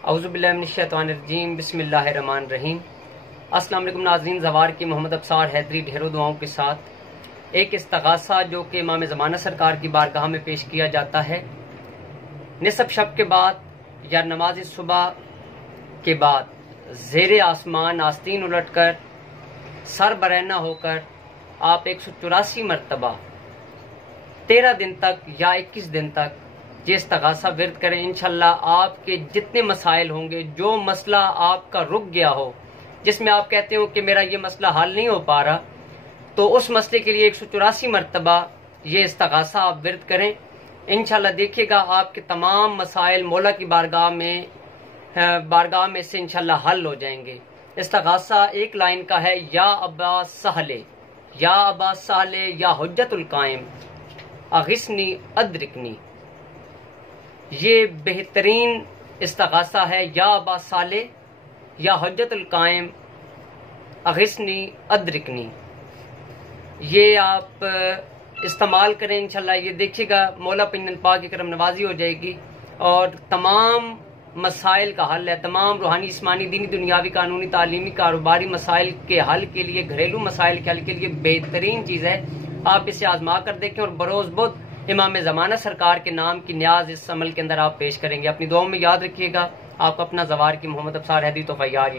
औज़ुबिल्लाहिमिनश्शैतानिर्रजीम बिस्मिल्लाहिर्रहमानिर्रहीम। अस्सलाम वालेकुम नाज़रीन, ज़वार की मोहम्मद अब्सार हैदरी ढेरों दुआओं के साथ एक इस्तग़ासा जो कि इमाम ज़माना सरकार की बारगाह में पेश किया जाता है। निसफ शब के बाद या नमाज सुबह के बाद ज़ेरे आसमान आस्तीन उलट कर सर बरहना होकर आप 184 मरतबा 13 दिन तक या 21 दिन तक ये इस्तग़ासा विर्द करें। इंशाल्लाह आपके जितने मसाइल होंगे, जो मसला आपका रुक गया हो, जिसमें आप कहते हो कि मेरा ये मसला हल नहीं हो पा रहा, तो उस मसले के लिए 184 मरतबा ये इस्तग़ासा आप विर्द करें। इंशाल्लाह देखिएगा आपके तमाम मसाइल मौला की बारगाह में से इंशाल्लाह हल हो जाएंगे। इस्तग़ासा एक लाइन का है, या अब्बा सहले या अब्बा सहले या हुज्जतुल कायम अगिस्नी अदरिकनी। ये बेहतरीन इस्तग़ासा है, या अब्बा साले या हुज्जतुल कायम अगिस्नी अदरिकनी। ये आप इस्तेमाल करें इंशाल्लाह। ये देखिएगा मौला पिंजन पाक की करम नवाजी हो जाएगी और तमाम मसाइल का हल है। तमाम रूहानी जिस्मानी दीनी दुनियावी कानूनी तालीमी कारोबारी मसाइल के हल के लिए, घरेलू मसाइल के हल के लिए बेहतरीन चीज़ है। आप इसे आजमा कर देखें और बरोज बुध इमाम ज़माना सरकार के नाम की न्याज इस अमल के अंदर आप पेश करेंगे। अपनी दुआओं में याद रखिएगा। आपको अपना ज़वार की मोहम्मद अब्सार हैदरी तोफ़ा यार।